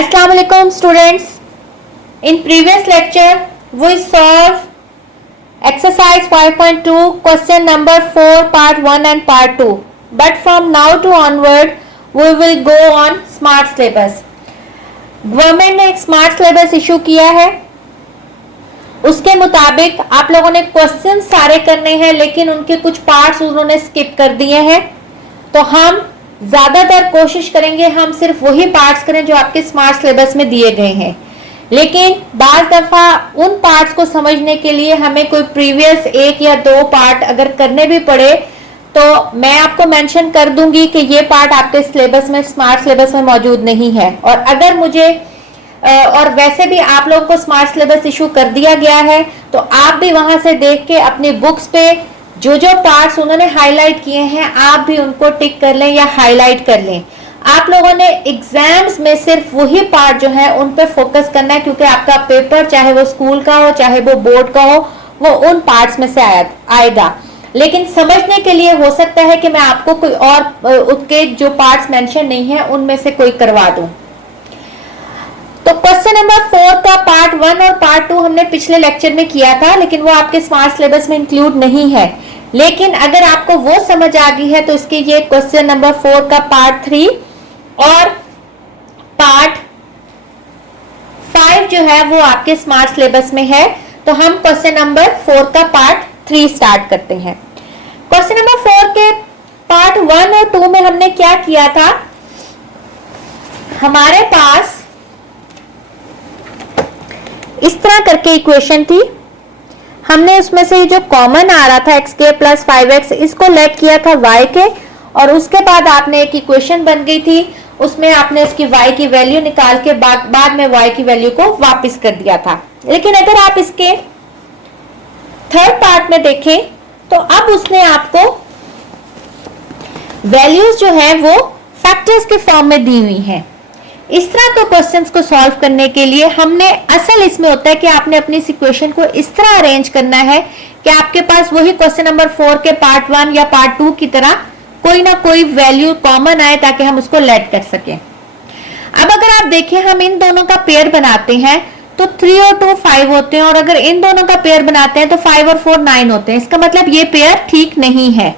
Assalamu alaikum students. In previous lecture we solved exercise 5.2 question number 4 part 1 and part 2. But from now to onward we will go on smart syllabus. Government ने एक smart syllabus issue किया है, उसके मुताबिक आप लोगों ने question सारे करने हैं, लेकिन उनके कुछ पार्ट्स उन्होंने स्किप कर दिए हैं। तो हम ज्यादातर कोशिश करेंगे हम सिर्फ वही पार्ट्स करें जो आपके स्मार्ट सिलेबस में दिए गए हैं, लेकिन बाज दफा उन पार्ट्स को समझने के लिए हमें कोई प्रीवियस एक या दो पार्ट अगर करने भी पड़े तो मैं आपको मेंशन कर दूंगी कि ये पार्ट आपके सिलेबस में, स्मार्ट सिलेबस में मौजूद नहीं है। और अगर मुझे और वैसे भी आप लोगों को स्मार्ट सिलेबस इशू कर दिया गया है, तो आप भी वहां से देख के अपनी बुक्स पे जो जो पार्ट्स उन्होंने हाईलाइट किए हैं आप भी उनको टिक कर लें या हाईलाइट कर लें। आप लोगों ने एग्जाम्स में सिर्फ वही पार्ट जो है उन पे फोकस करना है, क्योंकि आपका पेपर चाहे वो स्कूल का हो चाहे वो बोर्ड का हो, वो उन पार्ट्स में से आएगा। लेकिन समझने के लिए हो सकता है कि मैं आपको कोई और उसके जो पार्ट्स मेंशन नहीं है उनमें से कोई करवा दूं। तो क्वेश्चन नंबर 4 का पार्ट 1 और पार्ट 2 हमने पिछले लेक्चर में किया था, लेकिन वो आपके स्मार्ट सिलेबस में इंक्लूड नहीं है। लेकिन अगर आपको वो समझ आ गई है तो इसके ये क्वेश्चन नंबर 4 का पार्ट 3 और पार्ट 5 जो है वो आपके स्मार्ट सिलेबस में है। तो हम क्वेश्चन नंबर 4 का पार्ट 3 स्टार्ट करते हैं। क्वेश्चन नंबर 4 के पार्ट 1 और 2 में हमने क्या किया था, हमारे पास इस तरह करके इक्वेशन थी, हमने उसमें से जो कॉमन आ रहा था x² + 5x इसको लेट किया था y के, और उसके बाद आपने एक इक्वेशन बन गई थी, उसमें आपने उसकी y की वैल्यू निकाल के बाद में y की वैल्यू को वापस कर दिया था। लेकिन अगर आप इसके थर्ड पार्ट में देखें तो अब उसने आपको वैल्यूज जो है वो फैक्टर्स के फॉर्म में दी हुई हैं। इस तरह के क्वेश्चंस को सॉल्व करने के लिए हमने असल इसमें होता है कि आपने अपनी इस इक्वेशन को इस तरह अरेंज करना है कि आपके पास वही क्वेश्चन नंबर 4 के पार्ट 1 या पार्ट 2 की तरह कोई ना कोई वैल्यू कॉमन आए ताकि हम उसको लेट कर सकें। अब अगर आप देखें हम इन दोनों का पेयर बनाते हैं तो 3 और 2 5 होते हैं, और अगर इन दोनों का पेयर बनाते हैं तो 5 और 4 9 होते हैं। इसका मतलब ये पेयर ठीक नहीं है।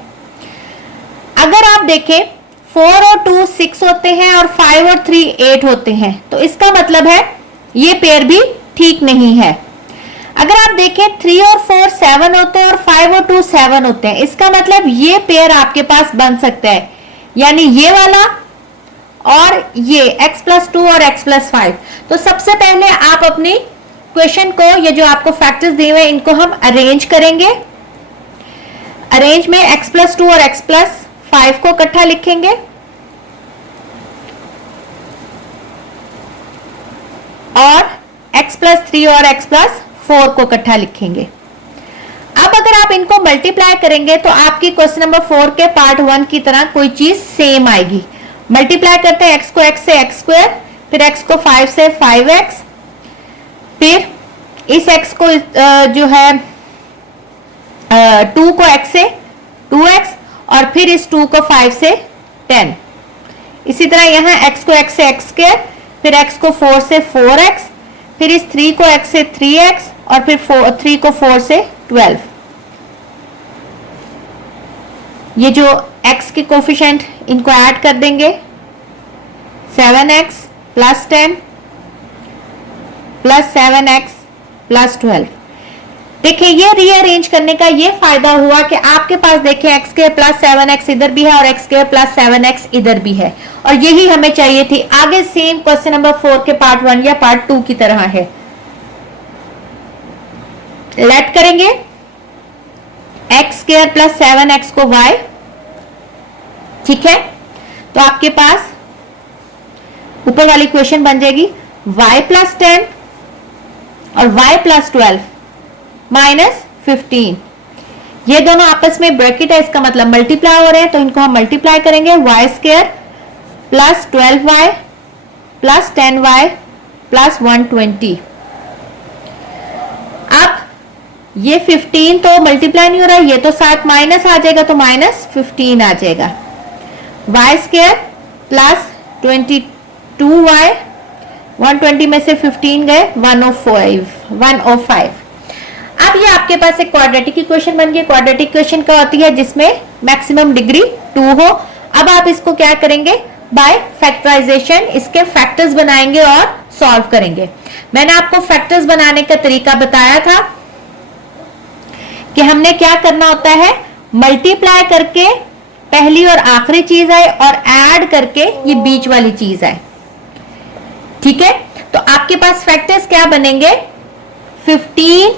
अगर आप देखें 4 और 2 6 होते हैं और 5 और 3 8 होते हैं, तो इसका मतलब है ये पेयर भी ठीक नहीं है। अगर आप देखें 3 और 4 7 होते हैं और 5 और 2 7 होते हैं, इसका मतलब ये पेयर आपके पास बन सकता है, यानी ये वाला और ये x + 2 और x + 5। तो सबसे पहले आप अपनी क्वेश्चन को, ये जो आपको फैक्टर्स दिए हुए इनको हम अरेंज करेंगे। अरेंज में x + 2 और x + 5 को इकट्ठा लिखेंगे, और x + 3 और x + 4 को इकट्ठा लिखेंगे। अब अगर आप इनको मल्टीप्लाई करेंगे तो आपकी क्वेश्चन नंबर 4 के पार्ट 1 की तरह कोई चीज सेम आएगी। मल्टीप्लाई करते हैं x को x से x², फिर x को 5 से 5x, फिर इस x को जो है 2 को x से 2x, और फिर इस 2 को 5 से 10। इसी तरह यहाँ x को x से x², फिर x को 4 से 4x, फिर इस 3 को x से 3x, और फिर 3 को 4 से 12। ये जो x के कोफिशिएंट इनको ऐड कर देंगे, 7x + 10 + 7x + 12। देखिए ये रीअरेंज करने का ये फायदा हुआ कि आपके पास देखिए x² + 7x इधर भी है और x² + 7x इधर भी है, और यही हमें चाहिए थी। आगे सेम क्वेश्चन नंबर 4 के पार्ट 1 या पार्ट 2 की तरह है। लेट करेंगे x² + 7x को y, ठीक है। तो आपके पास ऊपर वाली इक्वेशन बन जाएगी y + 10 और y + 12 - 15। ये दोनों आपस में ब्रैकेट है, इसका मतलब मल्टीप्लाई हो रहे हैं, तो इनको हम मल्टीप्लाई करेंगे। y² + 12y + 10y + 120। अब ये 15 तो मल्टीप्लाई नहीं हो रहा है, ये तो साथ माइनस आ जाएगा, तो -15 आ जाएगा। y² + 22y 120 में से 15 गए, 105। अब ये आपके पास एक क्वाड्रेटिक इक्वेशन बन गई। क्वाड्रेटिक इक्वेशन क्या होती है? जिसमें मैक्सिमम डिग्री 2 हो। अब आप इसको क्या करेंगे? बाय फैक्टराइजेशन इसके फैक्टर्स बनाएंगे और सॉल्व करेंगे। मैंने आपको फैक्टर्स बनाने का तरीका बताया था कि हमने क्या करना होता है, मल्टीप्लाई करके पहली और आखिरी चीज आए और ऐड करके ये बीच वाली चीज आए। ठीक है, तो आपके पास फैक्टर्स क्या बनेंगे? 15y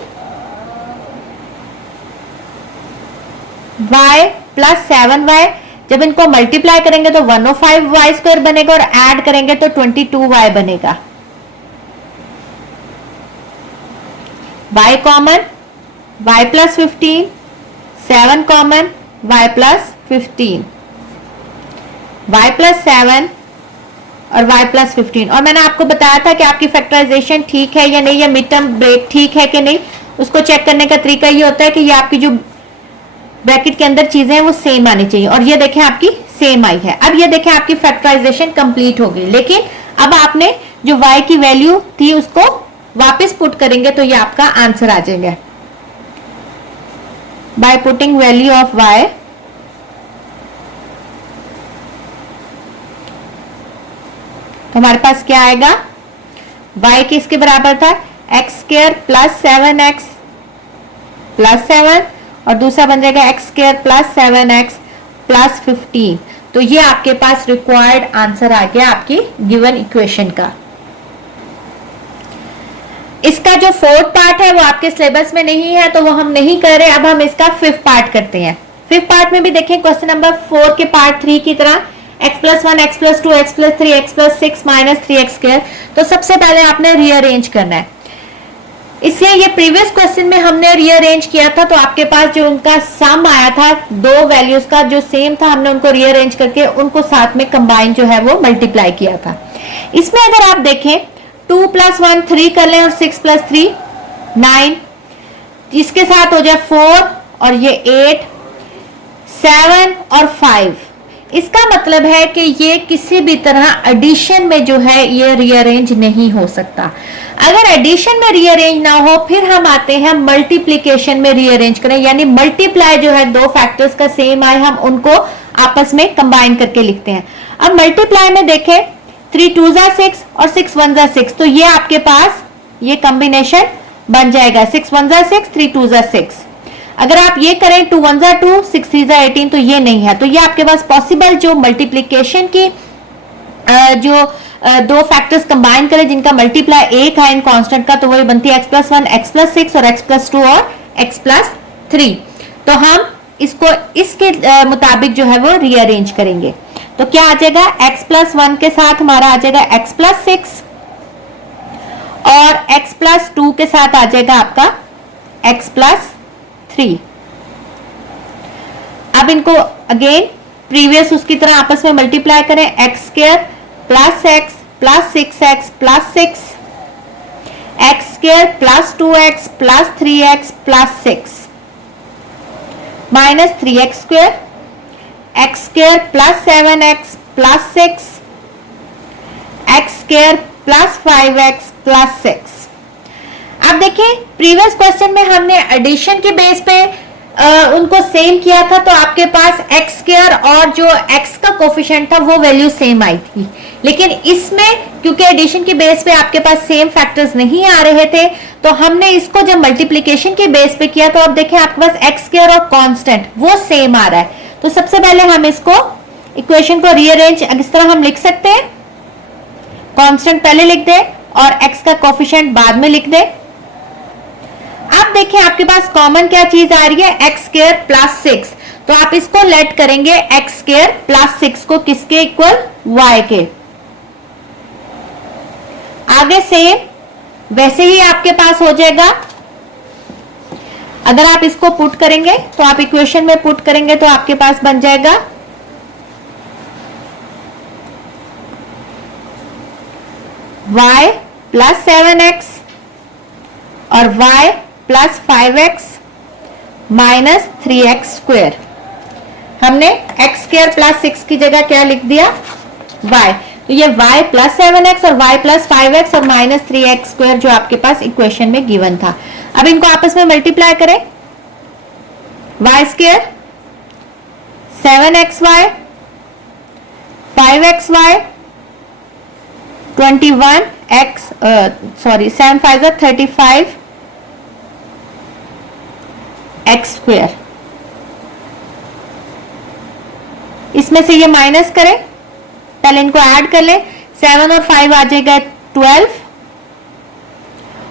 plus 7y। जब इनको मल्टीप्लाई करेंगे तो 105y स्क्वायर बनेगा और ऐड करेंगे तो 22y बनेगा। y common, y plus 15, 7 common, y plus 15, y plus 7 और y प्लस 15। और मैंने आपको बताया था कि आपकी फैक्टराइजेशन ठीक है या नहीं, या मिड टर्म ब्रेक ठीक है कि नहीं। उसको चेक करने का तरीका ये होता है कि ये आपकी जो ब्रैकेट के अंदर चीजें हैं वो सेम आनी चाहिए, और ये देखें आपकी सेम आई है। अब ये देखें आपकी फैक्टराइजेशन कंप्लीट हो गई, लेकिन अब आपने जो y की वैल्यू थी उसको वापस पुट करेंगे तो ये आपका आंसर आ जाएगा। By putting value of y, तो हमारे पास क्या आएगा? y किसके बराबर था? X square plus 7x plus 7, और दूसरा बन जाएगा x square plus 7x plus 15। तो ये आपके पास रिक्वायर्ड आंसर आ गया आपकी गिवन इक्वेशन का। इसका जो फोर्थ पार्ट है वो आपके सिलेबस में नहीं है, तो वो हम नहीं कर रहे। अब हम इसका फिफ्थ पार्ट करते हैं। फिफ्थ पार्ट में भी देखें क्वेश्चन नंबर 4 के पार्ट 3 की तरह x plus 1, x plus 2, x plus 3, x plus 6 minus 3x square. तो सबसे पहले आपने रीअरेंज करना है। इसलिए ये प्रीवियस क्वेश्चन में हमने रीअरेंज किया था, तो आपके पास जो उनका सम आया था दो वैल्यूज का जो सेम था, हमने उनको रीअरेंज करके उनको साथ में कंबाइन जो है वो मल्टीप्लाई किया था। इसमें अगर आप देखें 2 प्लस 1 3 कर लें और 6 प्लस 3 9, इसके साथ हो जाए 4 और ये 8, 7 और 5। इसका मतलब है कि ये किसी भी तरह एडिशन में जो है ये रीअरेंज नहीं हो सकता। अगर एडिशन में रीअरेंज ना हो फिर हम आते हैं मल्टीप्लिकेशन में रीअरेंज करें, यानी मल्टीप्लाई जो है दो फैक्टर्स का सेम आए हम उनको आपस में कंबाइन करके लिखते हैं। अब मल्टीप्लाई में देखें 3 2 जा 6 और 6 1 जा 6, तो ये आपके पास ये कॉम्बिनेशन बन जाएगा 6 1 जा 6 3 2 जा 6। अगर आप ये करें 2 1 जा 2 6 3 जा 18, तो ये नहीं है। तो ये आपके पास पॉसिबल जो मल्टीप्लिकेशन की जो दो फैक्टर्स कंबाइन करें जिनका मल्टीप्लाई एक है इन कांस्टेंट का, तो वही बनती है x प्लस 1 x प्लस 6 और x प्लस 2 और x प्लस 3। तो हम इसको इसके मुताबिक जो है वो रीअरेंज करेंगे। तो क्या आ जाएगा? x प्लस 1 के साथ हमारा आ जाएगा x प्लस 6 और x प्लस 2 के साथ आ जाएगा आपका x प्लस 3। अब इनको अगेन प्रीवियस उसकी तरह आपस में मल्टीप्लाई करें। X square plus x plus 6x plus 6, x square plus 2x plus 3x plus 6 minus 3x square, x square plus 7x plus 6, x square plus 5x plus 6। अब देखिए previous question में हमने addition के base पे उनको same किया था, तो आपके पास एक्स स्क्वायर और जो एक्स का कोफिशिएंट था वो वैल्यू सेम आई थी। लेकिन इसमें क्योंकि एडिशन के बेस पे आपके पास सेम फैक्टर्स नहीं आ रहे थे, तो हमने इसको जब मल्टीप्लिकेशन के बेस पे किया तो अब देखें आपके पास एक्स स्क्वायर और कांस्टेंट वो सेम आ रहा है। तो सबसे पहले हम इसको इक्वेशन को रीअरेंज इस तरह हम लिख सकते हैं, कांस्टेंट पहले लिख दे और एक्स का कोफिशिएंट बाद में लिख दे। अब देखिए आपके पास कॉमन क्या चीज आ रही है? एक्स स्क्वायर प्लस 6, तो आप इसको लेट करेंगे एक्स स्क्वायर प्लस 6 को किसके इक्वल? y के। आगे सेम वैसे ही आपके पास हो जाएगा। अगर आप इसको पुट करेंगे तो आप इक्वेशन में पुट करेंगे तो आपके पास बन जाएगा y प्लस 7x और y plus 5x minus 3x square. हमने x स्क्वायर प्लस 6 की जगह क्या लिख दिया? y। तो ये y प्लस 7x और y प्लस 5x और माइनस 3x स्क्वायर जो आपके पास इक्वेशन में गिवन था। अब इनको आपस में मल्टीप्लाई करें, y square 7xy 5xy 21x 7 5 35 x square. इसमें से ये माइनस करें, पहले इनको ऐड कर ले, 7 और 5 आ जाएगा 12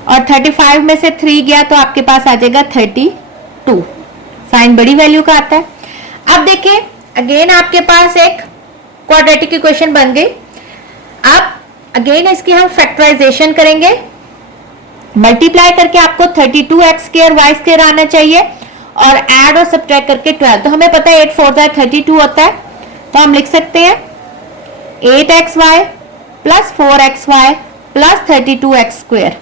और 35 में से 3 गया तो आपके पास आ जाएगा 32। साइन बड़ी वैल्यू का आता है। अब देखिए अगेन आपके पास एक क्वाड्रेटिक इक्वेशन बन गई। अब अगेन इसकी हम फैक्टराइजेशन करेंगे, मल्टीप्लाई करके आपको 32x स्क्वायर y स्क्वायर आना चाहिए और ऐड और सब्ट्रैक्ट करके 12। तो हमें पता है 8 4 32 होता है, तो हम लिख सकते हैं 8xy plus 4xy plus 32x square.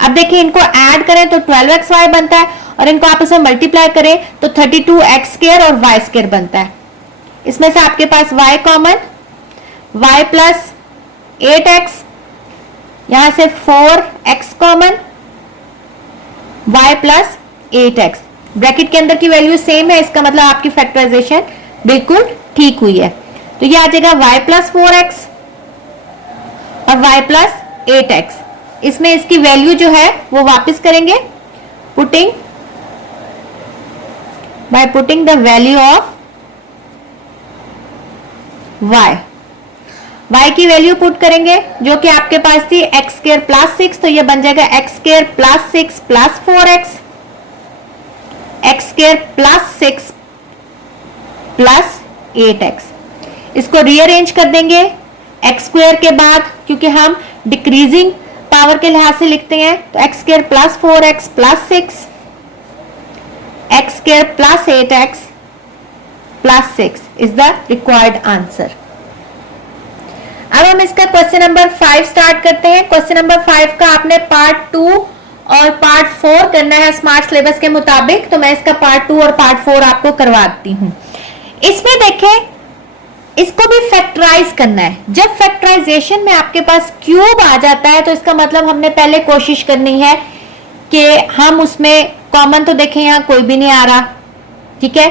अब देखिए इनको ऐड करें तो 12xy बनता है और इनको आपस में मल्टीप्लाई करें तो 32x स्क्वायर और y स्क्वायर बनता है। इसमें से आपके पास y common, y plus 8x, यहां से 4x common, y plus 8x, bracket के अंदर की वैल्यू सेम है, इसका मतलब आपकी फैक्टराइजेशन बिल्कुल ठीक हुई है। तो ये आ जाएगा y प्लस 4x और y प्लस 8x। इसमें इसकी वैल्यू जो है वो वापस करेंगे, by putting the value of y की वैल्यू पुट करेंगे जो कि आपके पास थी x स्क्वायर प्लस 6, तो ये बन जाएगा x square plus 6 plus 4x, x square plus 6 plus 8x। इसको रीअरेंज कर देंगे x स्क्वायर के बाद, क्योंकि हम डिक्रीजिंग पावर के लिहाज से लिखते हैं, तो x square plus 4x plus 6, x square plus 8x plus 6 is the required answer. अब हम इसका क्वेश्चन नंबर 5 स्टार्ट करते हैं। क्वेश्चन नंबर 5 का आपने पार्ट 2 और पार्ट 4 करना है स्मार्ट सिलेबस के मुताबिक, तो मैं इसका पार्ट 2 और पार्ट 4 आपको करवाती हूं। इसमें देखें इसको भी फैक्टराइज करना है। जब फैक्टराइजेशन में आपके पास क्यूब आ जाता है तो इसका मतलब हमने पहले कोशिश करनी है कि हम उसमें कॉमन, तो देखें यहां कोई भी नहीं आ रहा, ठीक है,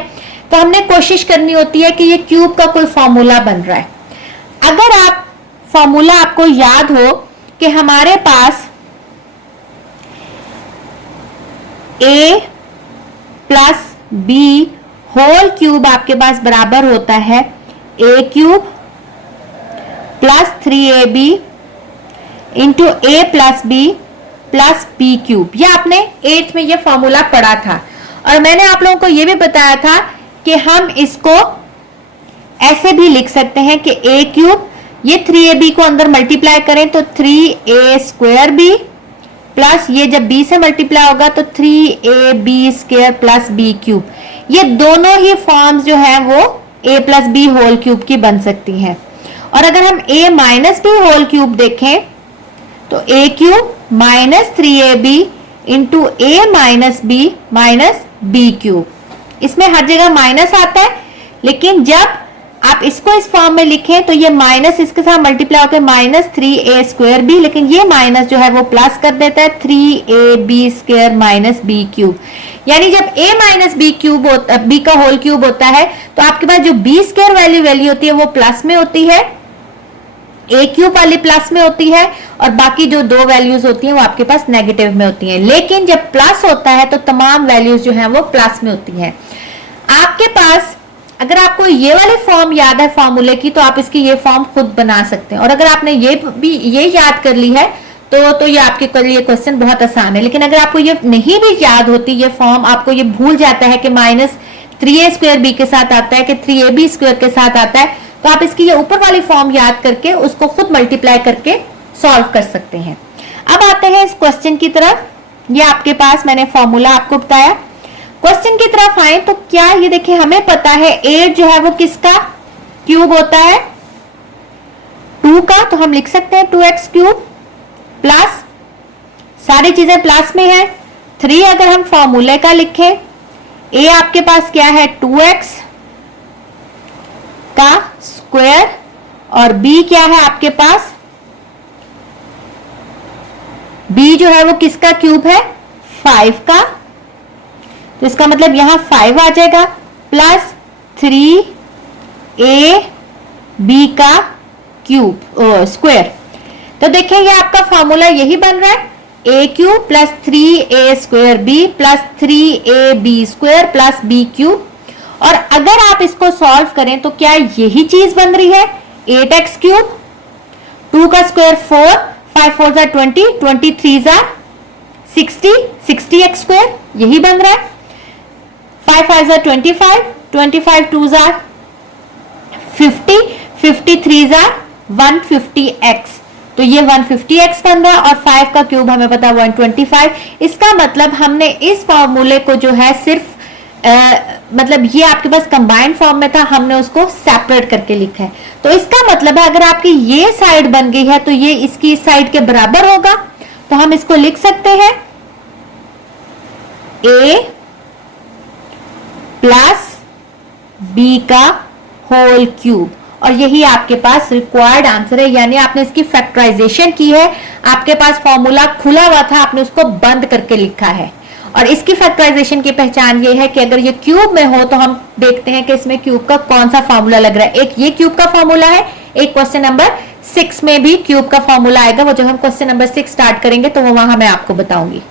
तो हमने कोशिश करनी होती है कि ये क्यूब का कोई फॉर्मूला बन रहा है। अगर आप फॉर्मूला आपको याद हो कि हमारे पास a plus B whole cube आपके पास बराबर होता है a cube plus 3ab into a plus B plus B cube. यह आपने 8th में यह फॉर्मूला पढ़ा था और मैंने आप लोगों को यह भी बताया था कि हम इसको ऐसे भी लिख सकते हैं कि a क्यूब, ये 3ab को अंदर मल्टीप्लाई करें तो 3a स्क्वायर बी प्लस ये जब b से मल्टीप्लाई होगा तो 3ab square plus B cube. ये दोनों ही फॉर्म्स जो है वो a plus B whole cube की बन सकती हैं। और अगर हम a minus B whole cube देखें तो a cube minus 3ab into a minus B cube. इसमें हर जगह माइनस आता है, लेकिन जब आप इसको इस फॉर्म में लिखें तो ये माइनस इसके साथ मल्टीप्लाई होकर माइनस 3a स्क्वायर बी, लेकिन ये माइनस जो है वो प्लस कर देता है 3ab square minus B cube. यानी जब a minus B cube b का होल क्यूब होता है तो आपके पास जो b स्क्वायर वैल्यू होती है वो प्लस में होती है, a क्यूब वाली प्लस में होती है और बाकी जो दो वैल्यूज होती हैं वो आपके पास नेगेटिव में होती हैं। लेकिन जब प्लस होता है तो तमाम वैल्यूज जो हैं वो प्लस में होती हैं। आपके पास अगर आपको ये वाली फॉर्म याद है फॉर्मूले की तो आप इसकी ये फॉर्म खुद बना सकते हैं, और अगर आपने ये याद कर ली है तो ये आपके लिए क्वेश्चन बहुत आसान है। लेकिन अगर आपको ये नहीं भी याद होती ये फॉर्म, आपको ये भूल जाता है कि माइनस 3a स्क्वायर बी के साथ आता है कि 3ab स्क्वायर के साथ आता है, तो आप इसकी ये ऊपर वाली फॉर्म याद करके उसको खुद मल्टीप्लाई करके सॉल्व कर सकते हैं। अब आते हैं इस क्वेश्चन की तरफ। ये आपके पास मैंने फॉर्मूला आपको बताया। क्वेश्चन की तरफ आए तो क्या ये देखिए हमें पता है 8 जो है वो किसका क्यूब होता है, 2 का, तो हम लिख सकते हैं 2x क्यूब प्लस सारी चीजें प्लस में है 3। अगर हम फॉर्मूले का लिखें a आपके पास क्या है 2x का स्क्वायर और b क्या है आपके पास, b जो है वो किसका क्यूब है, 5 का, तो इसका मतलब यहां 5 आ जाएगा, प्लस 3a b का क्यूब स्क्वायर। तो देखिए ये आपका फॉर्मूला यही बन रहा है, A cube plus 3a square B plus 3ab square plus b cube. और अगर आप इसको सॉल्व करें तो क्या यही चीज बन रही है, 8x क्यूब, 2 का स्क्वायर 4, 5 4 जा 20, 23 जा 60, 60x स्क्वायर यही बन रहा है, 5 5 जा 25, 25 2 जा 50, 53 जा 150x, तो ये 150x बन रहा है और 5 का क्यूब हमें पता 125। इसका मतलब हमने इस फॉर्मूले को जो है सिर्फ मतलब ये आपके पास कंबाइंड फॉर्म में था, हमने उसको सेपरेट करके लिखा है। तो इसका मतलब है अगर आपकी ये साइड बन गई है तो ये इसकी इस साइड के बराबर होगा, तो हम इसको लिख सकते हैं a प्लस b का होल क्यूब, और यही आपके पास रिक्वायर्ड आंसर है। यानी आपने इसकी फैक्टराइजेशन की है, आपके पास फॉर्मूला खुला हुआ था, आपने उसको बंद करके लिखा है। और इसकी फैक्टराइजेशन की पहचान ये है कि अगर ये क्यूब में हो तो हम देखते हैं कि इसमें क्यूब का कौन सा फॉर्मूला लग रहा है। एक ये क्यूब का फॉर्मूला है, एक क्वेश्चन नंबर 6 में भी क्यूब का फॉर्मूला आएगा, वो जब हम क्वेश्चन नंबर 6 स्टार्ट करेंगे तो वो वहां मैं आपको बताऊंगी।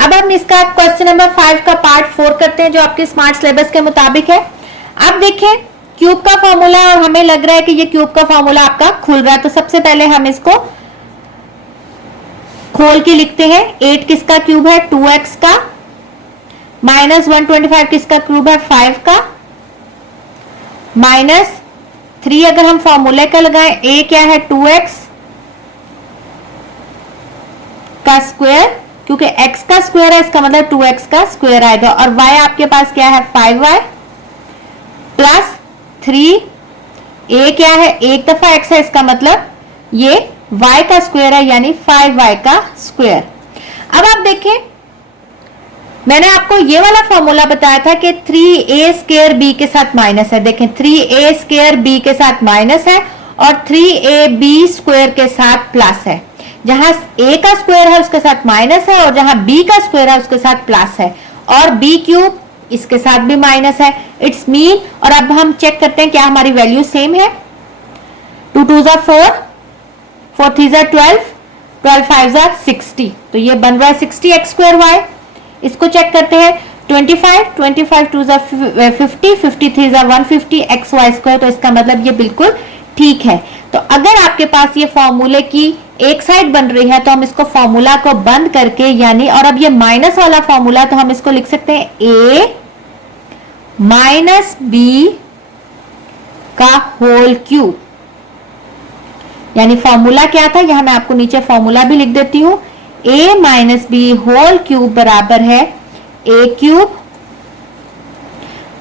अब हम इसका क्वेश्चन नंबर 5 का पार्ट 4 करते हैं जो आपके स्मार्ट सिलेबस के मुताबिक है। अब देखिए क्यूब का फॉर्मूला और हमें लग रहा है कि ये क्यूब का फॉर्मूला आपका खुल रहा है, तो सबसे पहले हम इसको खोल के लिखते हैं। 8 किसका क्यूब है, 2x का, माइनस 125 किसका क्यूब है, 5 का, माइनस 3 अगर हम फॉर्मूले का लगाएं, a क्या है 2x का स्क्वायर, क्योंकि x का स्क्वायर है इसका मतलब 2x का स्क्वायर आएगा, और y आपके पास क्या है 5y प्लस 3, a क्या है, एक दफा x है इसका मतलब ये y का स्क्वायर है यानी 5y का स्क्वायर। अब आप देखें मैंने आपको ये वाला फॉर्मूला बताया था कि 3a स्क्वायर b के साथ माइनस है, देखें 3a स्क्वायर b के साथ माइनस है और 3ab स्क्वायर के साथ प्लस है। जहां a का स्क्वायर है उसके साथ माइनस है और जहां b का स्क्वायर है उसके साथ प्लस है, और b क्यूब इसके साथ भी माइनस है, इट्स मीन। और अब हम चेक करते हैं क्या हमारी वैल्यू सेम है, 2 2 जा 4, 4 3 जा 12, 12 5 जा 60, तो ये बन रहा है 60x स्क्वायर y। इसको चेक करते हैं 25, 25 2 जा 50, 53 जा 150 एक्स वाई स्क्वायर, तो इसका मतलब ये बिल्कुल ठीक है। तो अगर आपके पास ये फॉर्मूले की एक साइड बन रही है तो हम इसको फॉर्मूला को बंद करके यानी, और अब ये माइनस वाला फॉर्मूला तो हम इसको लिख सकते हैं a माइनस बी का होल क्यूब, यानी फॉर्मूला क्या था, यहां मैं आपको नीचे फॉर्मूला भी लिख देती हूं, a minus B whole cube बराबर है a cube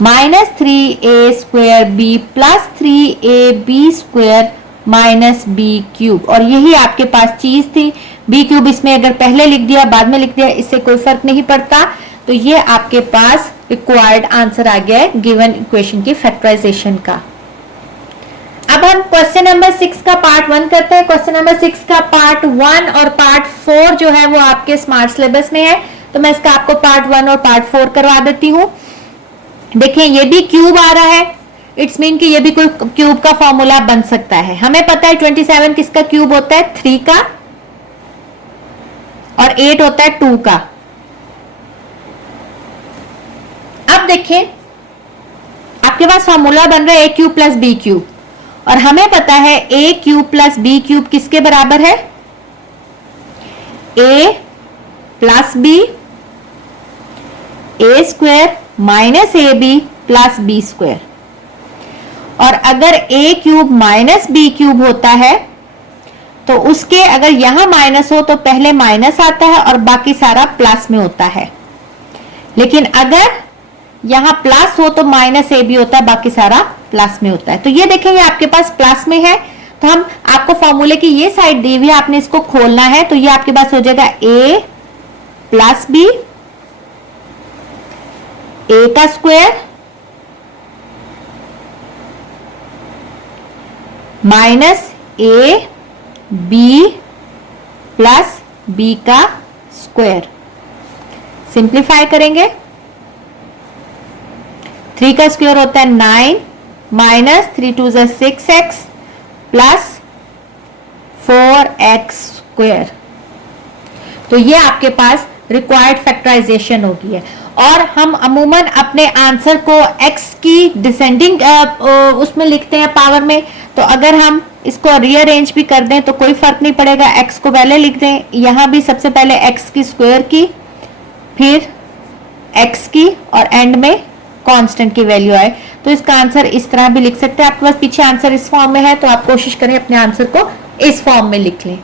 minus 3a square b plus 3ab square minus b cube. और यही आपके पास चीज थी, b क्यूब इसमें अगर पहले लिख दिया बाद में लिख दिया इससे कोई फर्क नहीं पड़ता। तो ये आपके पास रिक्वायर्ड आंसर आ गया है गिवन इक्वेशन की फैक्टराइजेशन का। अब हम क्वेश्चन नंबर 6 का पार्ट 1 करते हैं। क्वेश्चन नंबर 6 का पार्ट 1 और पार्ट 4 जो है वो आपके स्मार्ट सिलेबस में है, तो मैं इसका आपको पार्ट 1 और पार्ट 4 करवा देती हूँ। देखें ये भी क्यूब आ रहा है, इट्स मीन कि ये भी कोई क्यूब का फॉर्मूला बन सकता है। हमें पता है 27 किसका क्यूब होता है, 3 का, और 8 होता है 2 का। अब देखें आपके पास फॉर्मूला बन रहा है a cube plus B cube, और हमें पता है a cube plus B cube किसके बराबर है, a plus B a square minus A B plus B square. और अगर a cube minus B cube होता है तो उसके अगर यहां माइनस हो तो पहले माइनस आता है और बाकी सारा प्लस में होता है, लेकिन अगर यहां प्लस हो तो माइनस ए बी होता है, बाकी सारा प्लस में होता है। तो ये देखेंगे आपके पास प्लस में है, तो हम आपको फॉर्मूले की ये साइड दी हुई है, आपने इसको खोलना है, तो ये आपके पास हो जाएगा a प्लस बी a का square minus A B plus B का स्क्वायर। सिंप्लीफाई करेंगे, 3 का स्क्वायर होता है 9 minus 3 2 6x plus 4x square. तो ये आपके पास रिक्वायर्ड फैक्टराइजेशन होगी है। और हम अमूमन अपने आंसर को x की डिसेंडिंग उसमें लिखते हैं पावर में। तो अगर हम इसको रीअरेंज भी कर दें तो कोई फर्क नहीं पड़ेगा, x को पहले लिख दें, यहां भी सबसे पहले x की स्क्वायर की, फिर x की, और एंड में कांस्टेंट की वैल्यू आए। तो इसका आंसर इस तरह भी लिख सकते हैं। आपके पास पीछे आंसर इस फॉर्म में है तो आप कोशिश करें अपने आंसर को इस फॉर्म में लिख लें।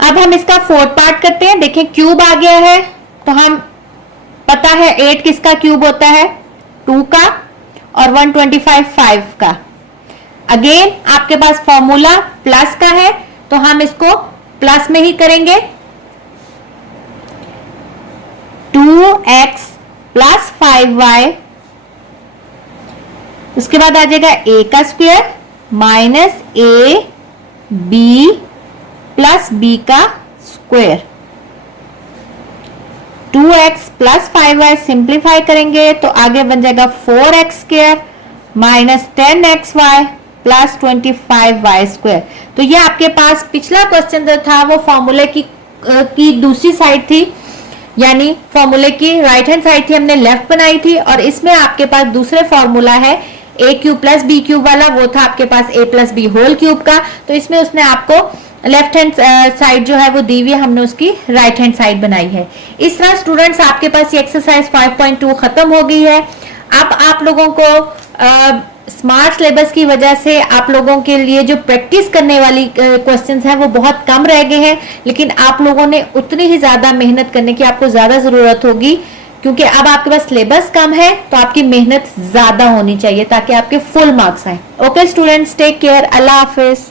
अब हम इसका फोर्थ पार्ट करते हैं। देखें क्यूब आ गया है, तो हम पता है 8 किसका क्यूब होता है, 2 का, और 125 5 का। अगेन आपके पास फॉर्मूला प्लस का है तो हम इसको प्लस में ही करेंगे। 2x प्लस 5y, उसके बाद आ जाएगा a का square minus a b plus b का square. 2x plus 5y simplify करेंगे तो आगे बन जाएगा 4x square minus 10xy plus 25y square. तो ये आपके पास पिछला क्वेश्चन जो था वो फॉर्मूले की दूसरी साइड थी, यानी फॉर्मूले की राइट हैंड साइड थी, हमने लेफ्ट बनाई थी। और इसमें आपके पास दूसरे फॉर्मूला है A cube plus B cube वाला, वो था आपके पास ए प्लस बी होल क्यूब का। तो इसमें उसने आपको लेफ्ट हैंड साइड जो है वो दी हुई है, हमने उसकी राइट हैंड साइड बनाई है। इस तरह स्टूडेंट्स आपके पास ये एक्सरसाइज 5.2 खत्म हो गई है। अब आप लोगों को स्मार्ट सिलेबस की वजह से आप लोगों के लिए जो प्रैक्टिस करने वाली क्वेश्चंस हैं वो बहुत कम रह गए हैं, लेकिन आप लोगों ने उतनी ही ज्यादा मेहनत करने की आपको ज्यादा जरूरत होगी, क्योंकि अब आपके पास सिलेबस कम है तो आपकी मेहनत ज्यादा होनी चाहिए ताकि आपके फुल मार्क्स आए। ओके स्टूडेंट्स, टेक केयर, अल्लाह हाफिज।